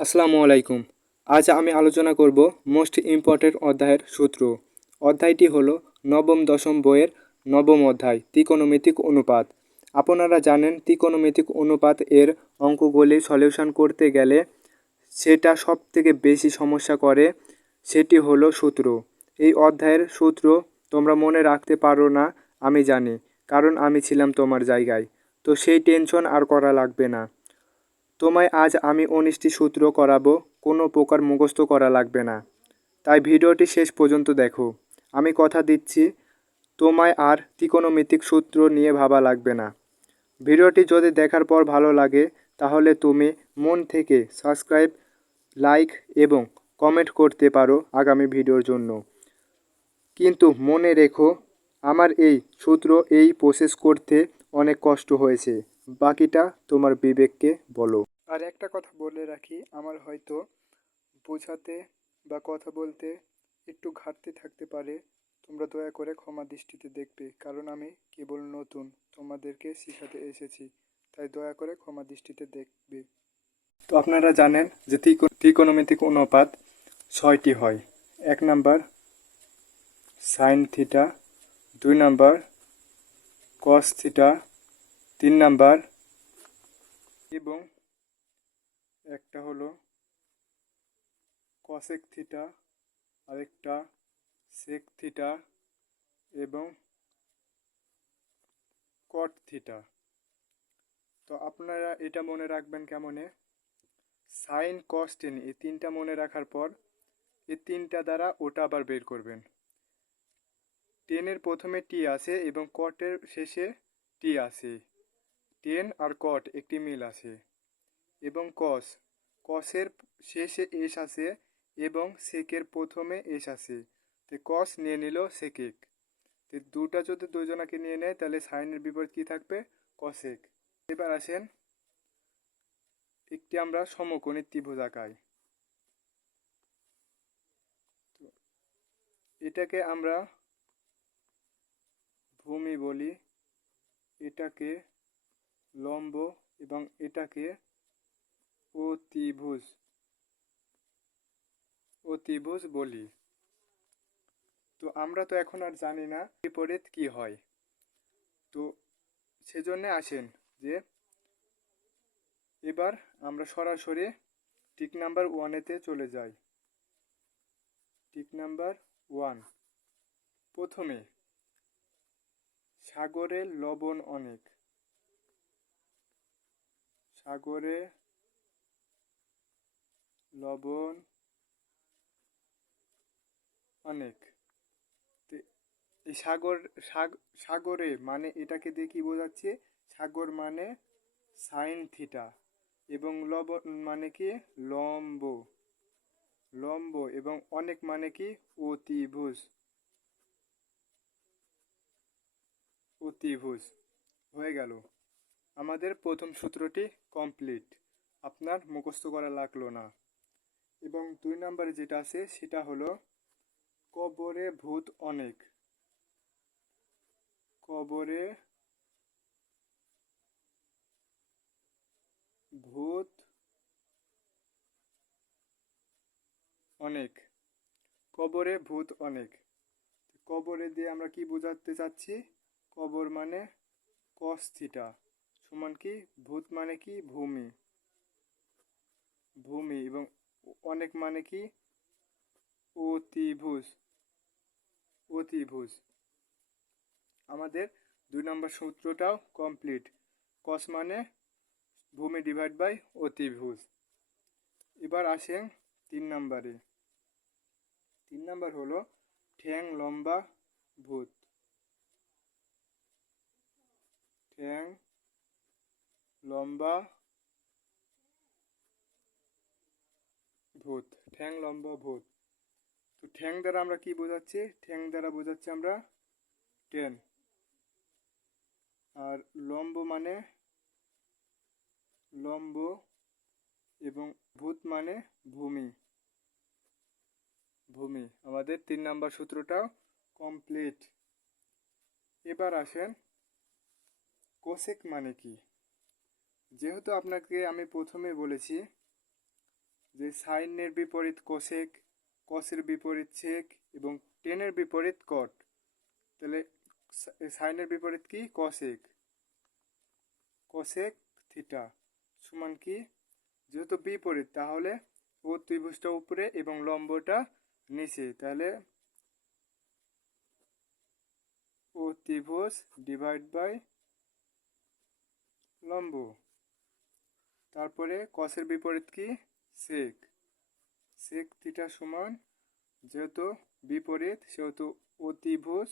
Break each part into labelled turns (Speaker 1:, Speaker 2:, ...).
Speaker 1: আসসালামু আলাইকুম। আজ আমি আলোচনা করব মোস্ট ইম্পর্টেন্ট অধ্যায়ের সূত্র। অধ্যায়টি হলো নবম দশম বইয়ের নবম অধ্যায়, ত্রিকোণমিতিক অনুপাত। আপনারা জানেন ত্রিকোণমিতিক অনুপাত এর অঙ্কগুলি সলিউশন করতে গেলে সেটা সব থেকে বেশি সমস্যা করে, সেটি হলো সূত্র। এই অধ্যায়ের সূত্র তোমরা মনে রাখতে পারো না, আমি জানি, কারণ আমি ছিলাম তোমার জায়গায়। তো সেই টেনশন আর করা লাগবে না। তোমায় আজ আমি উনিশটি সূত্র করাবো, কোনো প্রকার মুখস্থ করা লাগবে না। তাই ভিডিওটি শেষ পর্যন্ত দেখো। আমি কথা দিচ্ছি, তোমায় আর ত্রিকোণমিতিক সূত্র নিয়ে ভাবা লাগবে না। ভিডিওটি যদি দেখার পর ভালো লাগে, তাহলে তুমি মন থেকে সাবস্ক্রাইব, লাইক এবং কমেন্ট করতে পারো আগামী ভিডিওর জন্য। কিন্তু মনে রেখো, আমার এই সূত্র এই প্রসেস করতে অনেক কষ্ট হয়েছে। বাকিটা তোমার বিবেককে বলো। আর একটা কথা বলে রাখি, আমার হয়তো বোঝাতে বা কথা বলতে একটু ঘাটতি থাকতে পারে। তোমরা দয়া করে ক্ষমা দৃষ্টিতে দেখবে, কারণ আমি কেবল নতুন, তোমাদেরকে শেখাতে এসেছি, তাই দয়া করে ক্ষমা দৃষ্টিতে দেখবে। তো আপনারা জানেন যে ত্রিকো- ত্রিকোণমিতিক অনুপাত ছয়টি হয়। এক নাম্বার সাইন থিটা দুই নাম্বার কস থিটা তিন নাম্বার, এবং একটা হলো কসেক থিটা আরেকটা সেক থিটা এবং কট থিটা তো আপনারা এটা মনে রাখবেন কেমনে? সাইন কস টেন এই তিনটা মনে রাখার পর এই তিনটা দ্বারা ওটা আবার বের করবেন। টেনের প্রথমে টি আছে এবং কটের শেষে টি আছে। টেন আর কট একটি মিল আছে এবং কস। কসের শেষে এস আছে এবং সেকের প্রথমে এস আছে। তো কস নিয়ে নিল সেকেক। তো দুটা যদি দুজনাকে নিয়ে নেয়, তাহলে সাইনের বিপরীত কী থাকবে? কসেক। এবার আসেন একটি আমরা সমকোণী ত্রিভুজ আঁকাই। এটাকে আমরা ভূমি বলি। এটাকে লম্ব এবং এটাকে অতিভুজ অতিভুজ বলি। তো আমরা তো এখন আর জানি না বিপরীত কি হয়। তো সেজন্য আসেন যে এবার আমরা সরাসরি টিক নাম্বার ওয়ানেতে চলে যাই। টিক নাম্বার ওয়ান প্রথমে সাগরে লবণ অনেক। সাগরে, লবণ, অনেক। এই সাগর, সাগ- সাগরে মানে এটাকে দিয়ে কি বোঝাচ্ছে? সাগর মানে সাইন থিটা এবং লবণ মানে কি? লম্ব। লম্ব এবং অনেক মানে কি? অতিভুজ। অতিভুজ। হয়ে গেল। আমাদের প্রথম সূত্রটি কমপ্লিট আপনার মুখস্থ করা লাগল না। এবং দুই নম্বরে যেটা আছে, সেটা হলো, কবরে ভূত অনেক। কবরে ভূত অনেক। কবরে ভূত অনেক। কবরে দিয়ে আমরা কি বোঝাতে চাচ্ছি? কবর মানে কস থিটা সমান কি? ভূত মানে কি? ভূমি। ভূমি এবং অনেক মানে কি? অতিভুজ। অতিভুজ। আমাদের দুই নম্বর সূত্রটাও কমপ্লিট কস মানে ভূমি ডিভাইড বাই অতিভুজ। এবার আসেন তিন নম্বরে। তিন নম্বর হলো ঠ্যাং লম্বা ভূত। ঠ্যাং লম্বা ভূত, ঠ্যাং লম্বা ভূত। তো ঠ্যাং দ্বারা আমরা কি বোঝাচ্ছি? ঠ্যাং দ্বারা বোঝাচ্ছি আমরা টেন। আর লম্ব মানে লম্ব এবং ভূত মানে ভূমি। ভূমি। আমাদের তিন নাম্বার সূত্রটাও কমপ্লিট এবার আসেন কোসেক মানে কি? যেহেতু আপনাকে আমি প্রথমে বলেছি যে সাইনের বিপরীত কোসেক কসের বিপরীত সেক এবং টেনের বিপরীত কট। তাহলে সাইনের বিপরীত কি? কসেক কসেক থিটা সমান কি? যেহেতু বিপরীত, তাহলে ও ত্রিভুজটা উপরে এবং লম্বটা নিচে। তাহলে ও ত্রিভুজ ডিভাইড বাই লম্ব। তারপরে কসের বিপরীত কি? সেক সেক থিটা সমান যেহেতু বিপরীত, সেহেতু অতিভুজ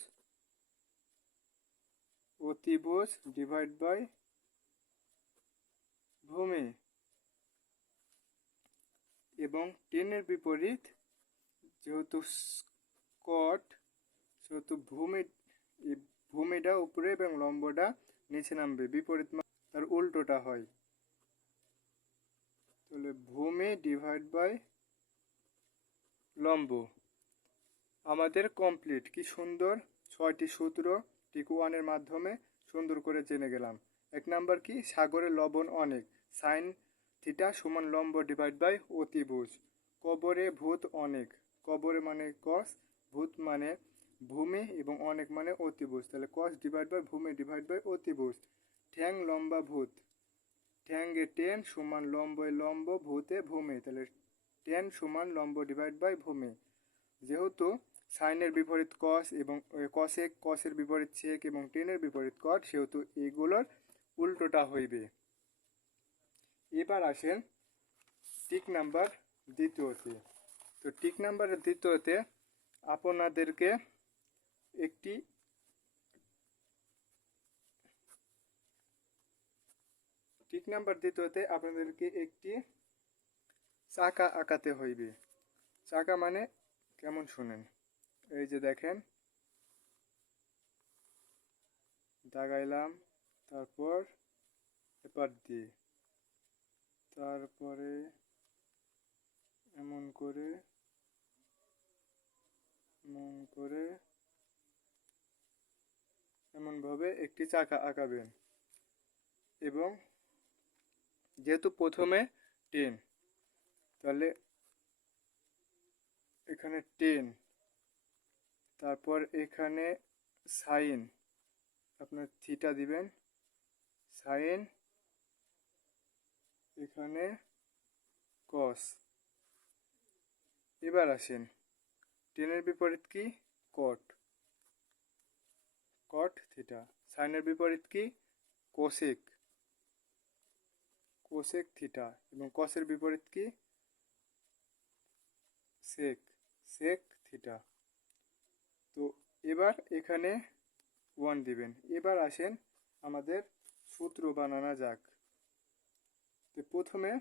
Speaker 1: অতিভুজ ডিভাইড বাই ভূমি। এবং টেনের বিপরীত, যেহেতু স্কট সেহেতু ভূমি ভূমিটা উপরে এবং লম্বটা নিচে নামবে, বিপরীত তার উল্টোটা হয়। তাহলে ভূমি ডিভাইড বাই লম্ব। আমাদের কমপ্লিট কি সুন্দর? ছয়টি সূত্র টিকু ওয়ানের মাধ্যমে সুন্দর করে জেনে গেলাম। এক নাম্বার কি? সাগরে লবণ অনেক। সাইন থিটা সমান লম্ব ডিভাইড বাই অতিভুজ। কবরে ভূত অনেক। কবরে মানে কস ভূত মানে ভূমি এবং অনেক মানে অতিভুজ। তাহলে কস ডিভাইড বাই ভূমি ডিভাইড বাই অতিভুজ। ঠ্যাং লম্বা ভূত। ঠ্যাঙ্গে টেন সমান লম্বয় লম্ব ভূতে ভূমি, তাহলে টেন সমান লম্ব ডিভাইড বাই ভূমি। যেহেতু সাইনের বিপরীত কস এবং কসে কসের বিপরীত সেক এবং টেনের বিপরীত কট সেহেতু এগুলোর উল্টোটা হইবে। এবার আসেন টিক নাম্বার দ্বিতীয়তে। তো টিক নাম্বারের দ্বিতীয়তে আপনাদেরকে একটি নাম্বার দ্বিতীয়তে আপনাদেরকে একটি চাকা আঁকাতে হইবে। চাকা মানে কেমন শুনেন? এই যে দেখেন। দাগাইলাম, তারপর এপার দিয়ে। তারপরে এমন করে এমন করে, এমনভাবে একটি চাকা আঁকাবেন। এবং যেহেতু প্রথমে টেন তাহলে এখানে টেন তারপর এখানে সাইন আপনার থিটা দিবেন সাইন এখানে কস এবার আসেন টেনের বিপরীত কি? কট কট থিটা সাইনের বিপরীত কি? কোসেক কোসেক থিটা এবং কসের বিপরীত কি? সেক সেক থিটা তো এবার এখানে ওয়ান দিবেন। এবার আসেন আমাদের সূত্র বানানো যাক। তো প্রথমে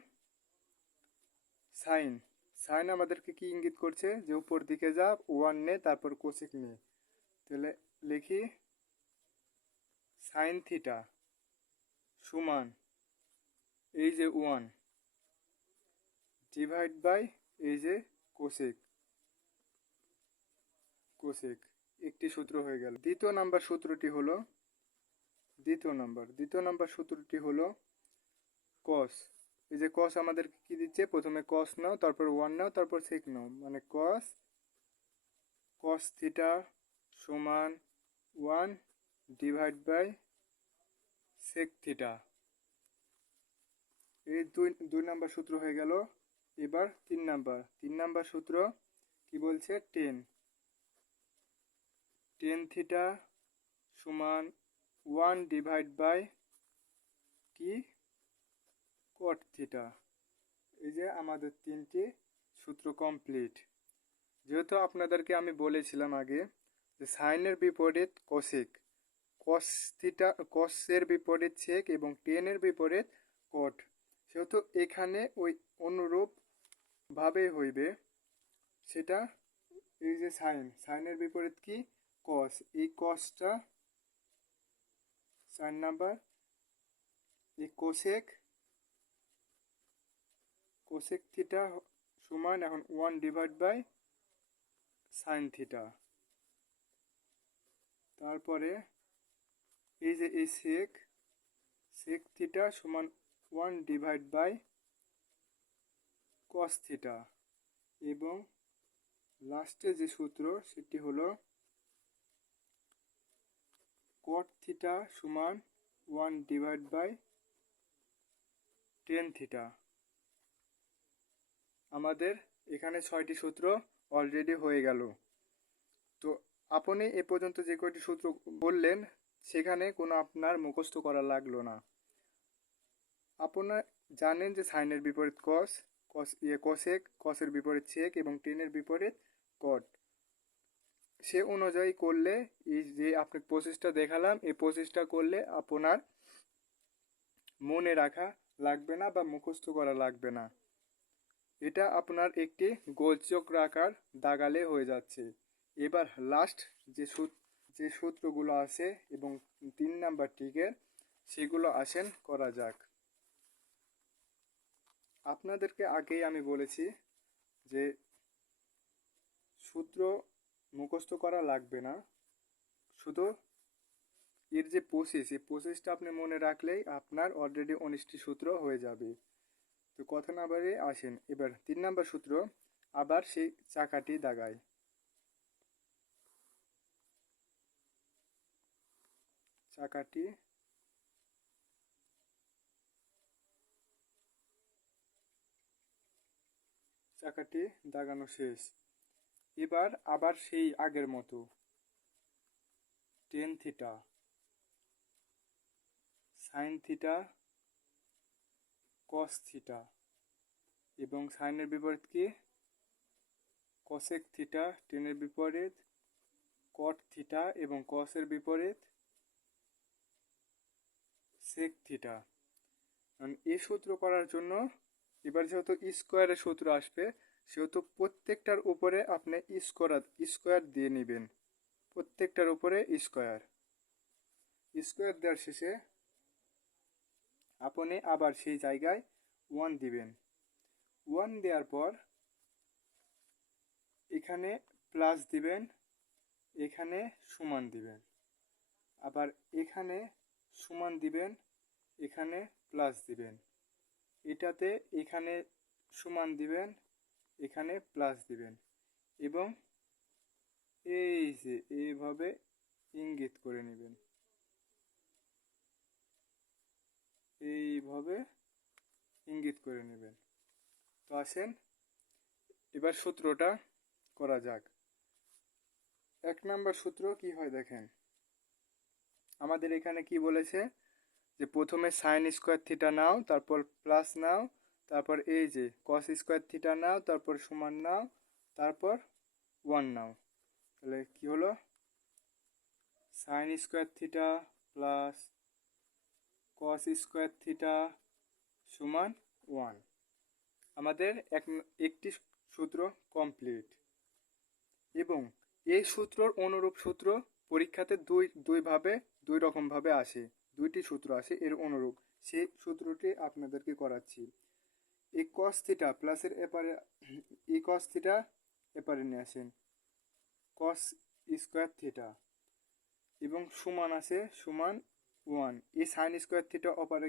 Speaker 1: সাইন সাইন আমাদেরকে কি ইঙ্গিত করছে? যে উপর দিকে যা ওয়ান নে, তারপর কোসেক নে তাহলে লিখি সাইন থিটা সমান এই যে ওয়ান ডিভাইড বাই এই যে কোসেক কোসেক একটি সূত্র হয়ে গেল। দ্বিতীয় নাম্বার সূত্রটি হলো, দ্বিতীয় নাম্বার দ্বিতীয় নাম্বার সূত্রটি হলো কস এই যে কস আমাদেরকে কি দিচ্ছে? প্রথমে কস নাও, তারপর ওয়ান নাও, তারপর সেক নাও। মানে কস কস থিটা সমান one divide by sec theta এই দুই দুই নাম্বার সূত্র হয়ে গেল। এবার তিন নাম্বার। তিন নাম্বার সূত্র কি বলছে? টেন টেন থিটা সমান ওয়ান ডিভাইড বাই কি কট থিটা এই যে আমাদের তিনটি সূত্র কমপ্লিট যেহেতু আপনাদেরকে আমি বলেছিলাম আগে যে সাইনের বিপরীত কোসেক কস থিটা কসের বিপরীত সেক এবং টেনের বিপরীত কট সেহেতু এখানে ওই অনুরূপ ভাবে হইবে, সেটা এই যে সাইন, সাইনের বিপরীত কি? কস এই কসটা সাইন নাম্বার, এই কোসেক কোসেক থিটা সমান এখন one divide by sine theta তারপরে এই যে এই সেক সেক থিটা সমান one divide by cos theta এবং লাস্টে যে সূত্র, সেটি হলো কট থিটা সমান one divide by tan theta আমাদের এখানে ছয়টি সূত্র অলরেডি হয়ে গেল। তো আপনি এ পর্যন্ত যে কয়টি সূত্র বললেন, সেখানে কোনো আপনার মুখস্থ করা লাগল না। আপনার জানেন যে সাইনের বিপরীত কস কস ইয়ে কসেক কসের বিপরীত সেক এবং টেনের বিপরীত কট সে অনুযায়ী করলে এই যে আপনি প্রসেসটা দেখালাম, এই প্রসেসটা করলে আপনার মনে রাখা লাগবে না বা মুখস্থ করা লাগবে না। এটা আপনার একটি গোলচক্র আকার দাগালে হয়ে যাচ্ছে। এবার লাস্ট যে যে সূত্রগুলো আছে এবং তিন নাম্বার টিকের সেগুলো আসেন করা যাক। আপনাদেরকে আগেই আমি বলেছি যে সূত্র মুখস্থ করা লাগবে না। শুধু এর যে প্রসেস এই প্রসেসটা আপনি মনে রাখলেই আপনার অলরেডি উনিশটি সূত্র হয়ে যাবে। তো কথা না বাড়িয়ে আসেন। এবার তিন নম্বর সূত্র, আবার সেই চাকাটি দাগায়। চাকাটি চাকাটি দাগানো শেষ। এবার আবার সেই আগের মতো। Tan theta sine theta cos theta এবং সাইনের বিপরীত কি? কসেক থিটা টেনের বিপরীত কট থিটা এবং কসের বিপরীত সেক থিটা এই সূত্র করার জন্য এবার যেহেতু স্কোয়ারের সূত্র আসবে, সেহেতু প্রত্যেকটার উপরে আপনি স্কোয়ার স্কোয়ার দিয়ে নেবেন। প্রত্যেকটার উপরে স্কোয়ার স্কোয়ার দেওয়ার শেষে আপনি আবার সেই জায়গায় ওয়ান দিবেন। ওয়ান দেওয়ার পর এখানে প্লাস দিবেন, এখানে সমান দিবেন। আবার এখানে সমান দিবেন, এখানে প্লাস দিবেন। এটাতে এখানে সমান দিবেন, এখানে প্লাস দিবেন। এবং এই যে এইভাবে ইঙ্গিত করে নেবেন। এইভাবে ইঙ্গিত করে নেবেন। তো আসেন, এবার সূত্রটা করা যাক। এক নাম্বার সূত্র কি হয় দেখেন? আমাদের এখানে কি বলেছে? যে প্রথমে সাইন স্কোয়ার থিটা নাও, তারপর প্লাস নাও, তারপর এই যে কস স্কোয়ার থিটা নাও, তারপর সমান নাও, তারপর ওয়ান নাও। তাহলে কি হলো? Sine square theta plus cos square theta সমান ওয়ান আমাদের এক, একটি সূত্র কমপ্লিট এবং এই সূত্রর অনুরূপ সূত্র পরীক্ষাতে দুই, দুইভাবে, দুই রকমভাবে আসে। দুইটি সূত্র আছে, এর অনুরূপ। সেই সূত্রটি আপনাদেরকে করাচ্ছি। এই কস থিটা প্লাসের এপারে এই কস থিটা এপারে নিয়ে আসেন। কস স্কোয়ার থিটা এবং সমান আছে, সমান ওয়ান এই সাইন স্কোয়ার থিটা অপারে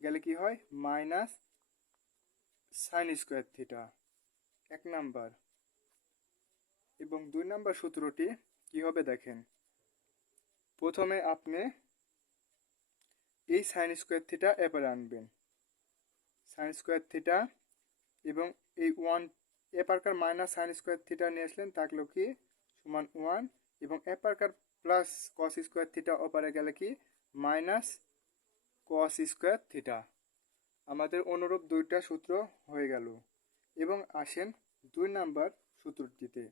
Speaker 1: গেলে কি হয়? মাইনাস সাইন স্কোয়ার থিটা এক নাম্বার এবং দুই নাম্বার সূত্রটি কি হবে দেখেন? প্রথমে আপনি এই সাইন স্কোয়ার থিটা এপারে আনবেন। সাইন স্কোয়ার থিটা এবং এই ওয়ান এপারকার মাইনাস সাইন স্কোয়ার থিটা নিয়ে আসলেন থাকল কি? সমান ওয়ান এবং এপারকার প্লাস কস স্কোয়ার থিটা ওপারে গেলে কি? মাইনাস কস স্কোয়ার থিটা আমাদের অনুরূপ দুইটা সূত্র হয়ে গেল। এবং আসেন দুই নাম্বার সূত্রটিতে।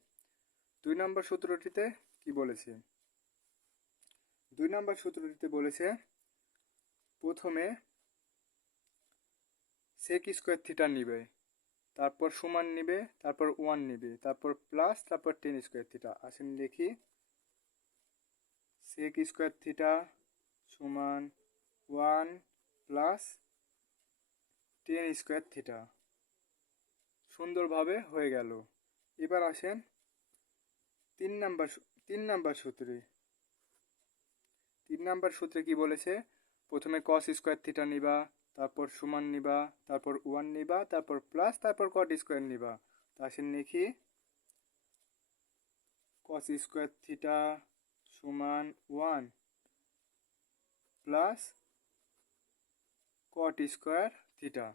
Speaker 1: দুই নাম্বার সূত্রটিতে কি বলেছে? দুই নাম্বার সূত্রটিতে বলেছে প্রথমে সেক স্কোয়ার থিটা নিবে, তারপর সমান নিবে, তারপর ওয়ান নিবে, তারপর প্লাস তারপর টেন স্কোয়ার থিটা আসেন লিখি সেক স্কোয়ার থিটা সমান one plus tan square theta সুন্দরভাবে হয়ে গেল। এবার আসেন তিন নাম্বার তিন নাম্বার সূত্রে। তিন নাম্বার সূত্রে কি বলেছে? প্রথমে কস স্কোয়ার থিটা নিবা, তারপর সমান নিবা, তারপর ওয়ান নিবা, তারপর প্লাস তারপর কট স্কোয়ার নিবা। তা আসেন কস স্কোয়ার থিটা সমান one plus cot square theta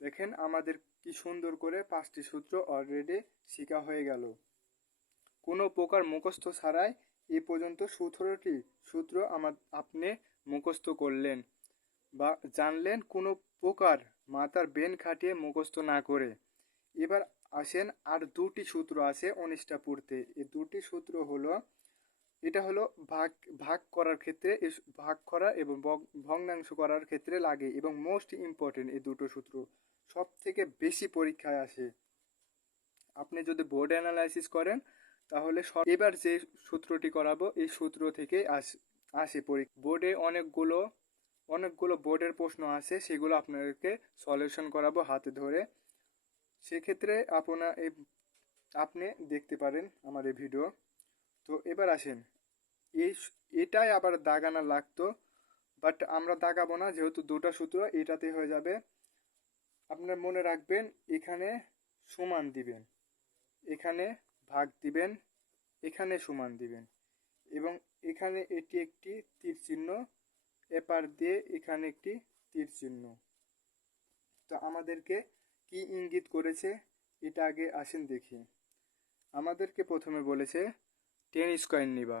Speaker 1: দেখেন আমাদের কি সুন্দর করে পাঁচটি সূত্র অলরেডি শেখা হয়ে গেল। কোনো প্রকার মুখস্থ ছাড়াই এ পর্যন্ত সূত্রটি, সূত্র আমার, আপনি মুখস্থ করলেন বা জানলেন কোনো প্রকার মাথার বেন খাটিয়ে মুখস্থ না করে। এবার আসেন আর দুটি সূত্র আছে উনিশটা পড়তে এই দুটি সূত্র হলো, এটা হলো ভাগ ভাগ করার ক্ষেত্রে ভাগ করা এবং ভগ্নাংশ করার ক্ষেত্রে লাগে এবং মোস্ট ইম্পর্টেন্ট এই দুটো সূত্র সব থেকে বেশি পরীক্ষায় আসে। আপনি যদি বোর্ড অ্যানালাইসিস করেন, তাহলে এবার যে সূত্রটি করাবো, এই সূত্র থেকে আস আসে বোর্ডে অনেকগুলো অনেকগুলো বোর্ডের প্রশ্ন আছে, সেগুলো আপনাদেরকে সলিউশন করাবো হাতে ধরে। সেক্ষেত্রে আপনার এই, আপনি দেখতে পারেন আমার এই ভিডিও তো এবার আসেন। এই এটাই আবার দাগানা লাগতো বাট আমরা দাগাবো না, যেহেতু দুটো সূত্র এটাতে হয়ে যাবে। আপনার মনে রাখবেন, এখানে সমান দিবেন। এখানে ভাগ দিবেন, এখানে সমান দিবেন। এবং এখানে এটি একটি তীর চিহ্ন এপার দিয়ে এখানে একটি তীর চিহ্ন তো আমাদেরকে কি ইঙ্গিত করেছে, এটা আগে আসেন দেখি। আমাদেরকে প্রথমে বলেছে টেন স্কোয়ার নিবা।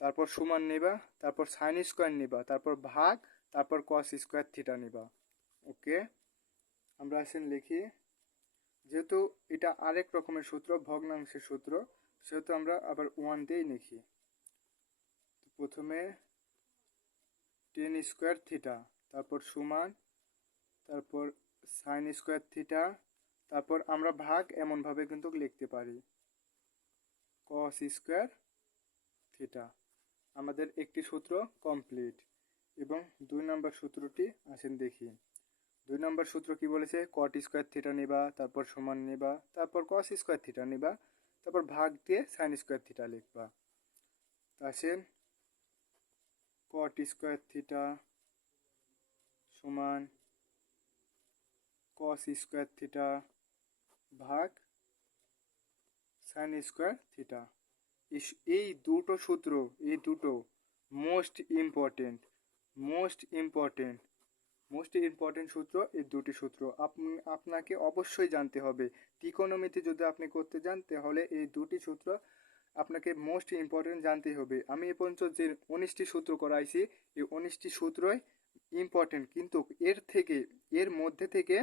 Speaker 1: তারপর সমান নিবা, তারপর সাইন স্কোয়ার নিবা, তারপর ভাগ, তারপর কস স্কোয়ার থিটা নিবা। ওকে? আমরা আসেন লিখি। যেহেতু এটা আরেক রকমের সূত্র, ভগ্নাংশের সূত্র, সেহেতু আমরা আবার ওয়ান দিয়েই লিখি। প্রথমে টেন স্কোয়ার থিটা তারপর সমান, তারপর সাইন স্কোয়ার থিটা তারপর আমরা ভাগ এমনভাবে কিন্তু লিখতে পারি। কস স্কোয়ার থিটা আমাদের একটি সূত্র কমপ্লিট এবং দুই নম্বর সূত্রটি আসেন দেখি। দুই নম্বর সূত্র কি বলেছে? কট স্কোয়ার থিটা নিবা, তারপর সমান নিবা, তারপর কস স্কোয়ার থিটা নিবা, তারপর ভাগ দিয়ে সাইন স্কোয়ার থিটা লিখবা। তা আসেন কট স্কোয়ার থিটা সমান কস স্কোয়ার থিটা ভাগ সাইন স্কোয়ার থিটা এই দুটো সূত্র, এই দুটো most important most important most important সূত্র, এই দুটি সূত্র। আপনি, আপনাকে অবশ্যই জানতে হবে। ত্রিকোণমিতি যদি আপনি করতে যান তাহলে এই দুটি সূত্র আপনাকে মোস্ট ইম্পর্টেন্ট জানতে হবে। আমি এ পর্যন্ত যে উনিশটি সূত্র করাইছি, এই উনিশটি সূত্রই ইম্পর্টেন্ট কিন্তু এর থেকে, এর মধ্যে থেকে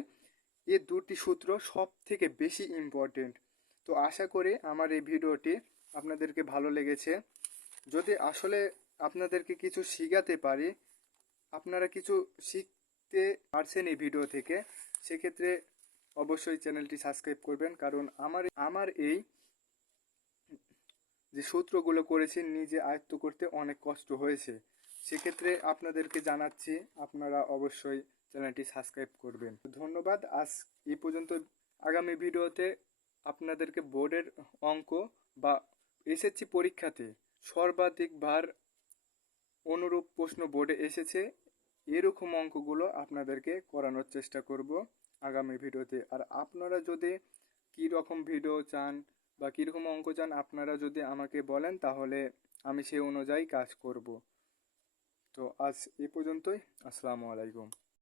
Speaker 1: এই দুটি সূত্র সব থেকে বেশি ইম্পর্টেন্ট তো আশা করি আমার এই ভিডিওটি আপনাদেরকে ভালো লেগেছে। যদি আসলে আপনাদেরকে কিছু শিখাতে পারি, আপনারা কিছু শিখতে পারছেন এই ভিডিও থেকে, সেক্ষেত্রে অবশ্যই চ্যানেলটি সাবস্ক্রাইব করবেন। কারণ আমার আমার এই যে সূত্রগুলো করেছি নিজে আয়ত্ত করতে অনেক কষ্ট হয়েছে। সেক্ষেত্রে আপনাদেরকে জানাচ্ছি, আপনারা অবশ্যই চ্যানেলটি সাবস্ক্রাইব করবেন। ধন্যবাদ। আজ এই পর্যন্ত আগামী ভিডিওতে আপনাদেরকে বোর্ডের অঙ্ক বা এসএসসি পরীক্ষাতে সর্বাধিক ভার অনুরূপ প্রশ্ন বোর্ডে এসেছে। এরকম অঙ্কগুলো আপনাদেরকে করানোর চেষ্টা করব আগামী ভিডিওতে। আর আপনারা যদি কী রকম ভিডিও চান বা কীরকম অঙ্ক চান আপনারা যদি আমাকে বলেন, তাহলে আমি সেই অনুযায়ী কাজ করব। তো আজ এ পর্যন্তই। আসসালামু আলাইকুম।